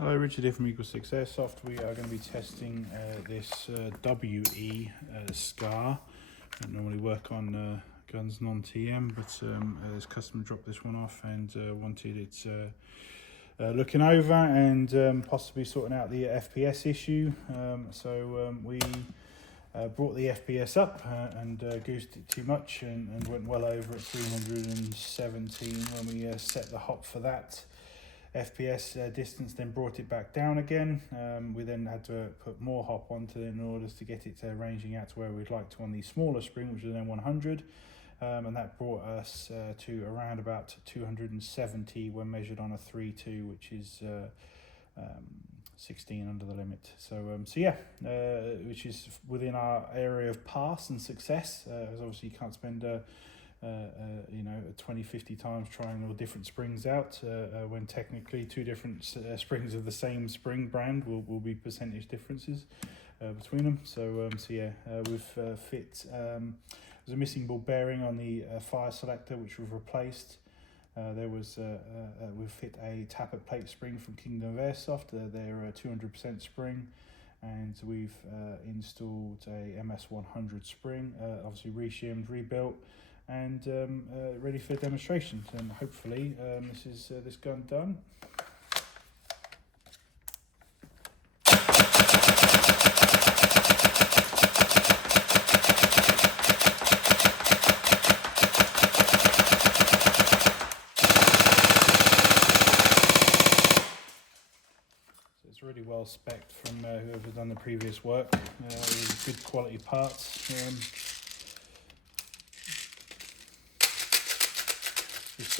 Hello, Richard here from WE Airsoft. We are going to be testing this WE SCAR. I don't normally work on guns non-TM, but this customer dropped this one off and wanted it looking over and possibly sorting out the FPS issue. We brought the FPS up and goosed it too much and went well over at 317 when we set the hop for that FPS distance, then brought it back down again. We then had to put more hop onto it in order to get it ranging out to where we'd like to on the smaller spring, which is an M100, and that brought us to around about 270 when measured on a 3.2, which is 16 under the limit. Which is within our area of pass and success, as obviously you can't spend 20-50 times trying all different springs out when technically two different springs of the same spring brand will be percentage differences between them. We've fit there's a missing ball bearing on the fire selector, which we've replaced. We've fit a tappet plate spring from Kingdom of Airsoft. They're a 200% spring, and we've installed a MS100 spring, obviously re-shimmed, rebuilt, and ready for demonstrations. And hopefully this is this gun done. It's really well spec'd from whoever's done the previous work. Good quality parts.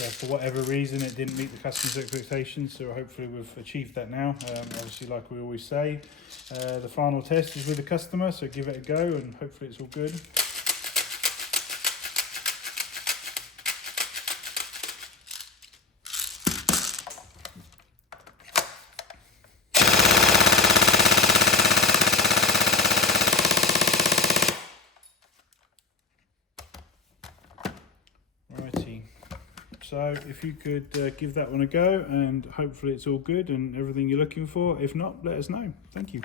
For whatever reason it didn't meet the customer's expectations, so hopefully we've achieved that now. Obviously, like we always say, the final test is with the customer, so give it a go and hopefully it's all good. Righty. So if you could give that one a go, and hopefully it's all good and everything you're looking for. If not, let us know. Thank you.